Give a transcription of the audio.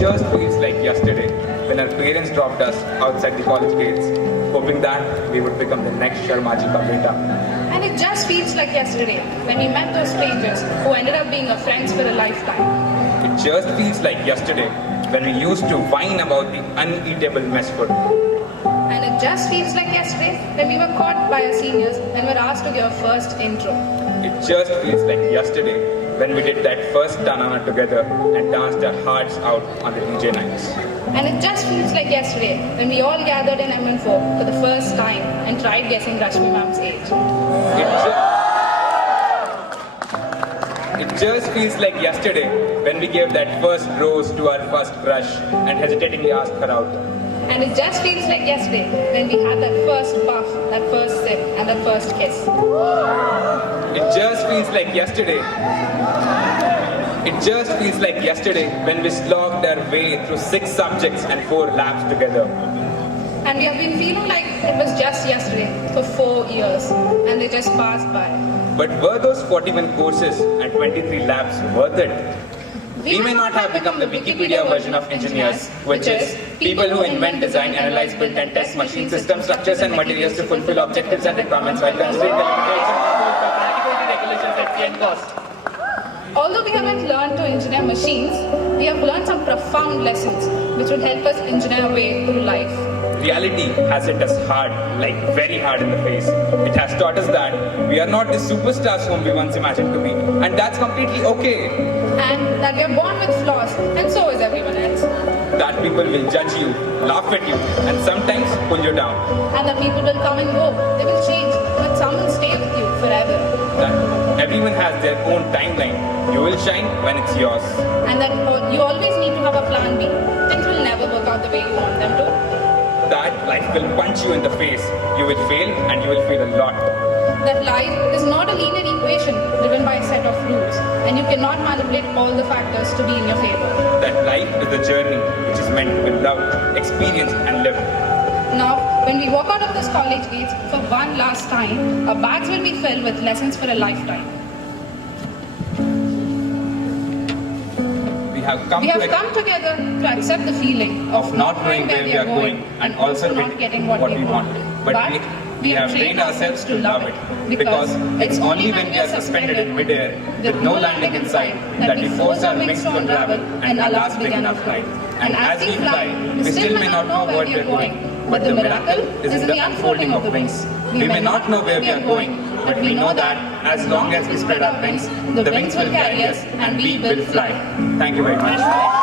just feels like yesterday when our parents dropped us outside the college gates, hoping that we would become the next Sharmaji ka beta. And it just feels like yesterday when we met those strangers who ended up being our friends for a lifetime. It just feels like yesterday when we used to whine about the uneatable mess food. And it just feels like yesterday when we were caught by our seniors and were asked to give our first intro. It just feels like yesterday when we did that first tanana together and danced our hearts out on the DJ nights. And it just feels like yesterday when we all gathered in MN4 for the first time and tried guessing Rashmi ma'am's age. It just feels like yesterday when we gave that first rose to our first crush and hesitatingly asked her out. And it just feels like yesterday when we had that first puff, that first sip, and that first kiss. It just feels like yesterday. It just feels like yesterday when we slogged our way through 6 subjects and 4 labs together. And we have been feeling like it was just yesterday for 4 years, and they just passed by. But were those 41 courses and 23 labs worth it? We may not have become the Wikipedia version of engineers, which is people who invent, design, analyze, build and test machine systems, structures and materials to fulfill objectives and requirements while considering the limitations of practicality, regulations at fee and cost. Although we haven't learned to engineer machines, we have learned some profound lessons which will help us engineer our way through life. Reality has hit us hard, like very hard in the face. It has taught us that we are not the superstars whom we once imagined to be, and that's completely okay. And that we are born with flaws, and so is everyone else. That people will judge you, laugh at you, and sometimes pull you down. And that people will come and go, they will change, but some will stay with you forever. That everyone has their own timeline. You will shine when it's yours. And that you always need to have a plan B. Things will never work out the way you want them to. That life will punch you in the face. You will fail and you will fail a lot. That life is not a linear equation driven by a set of rules, and you cannot manipulate all the factors to be in your favor. That life is a journey which is meant to be loved, experienced and lived. Now, when we walk out of this college gates for one last time, our bags will be filled with lessons for a lifetime. We have come together to accept the feeling of not knowing where we are going and also not getting what we want. But we have trained ourselves to love it, because it's only when we are suspended in midair with no landing in sight that we force our wings to unravel and alas begin our flight. And as we fly, we still may not know where we are going, but the miracle is in the unfolding of wings. We may not know where we are going, but we know that as long as we spread our wings, the wings will carry us and we will fly. Thank you very much.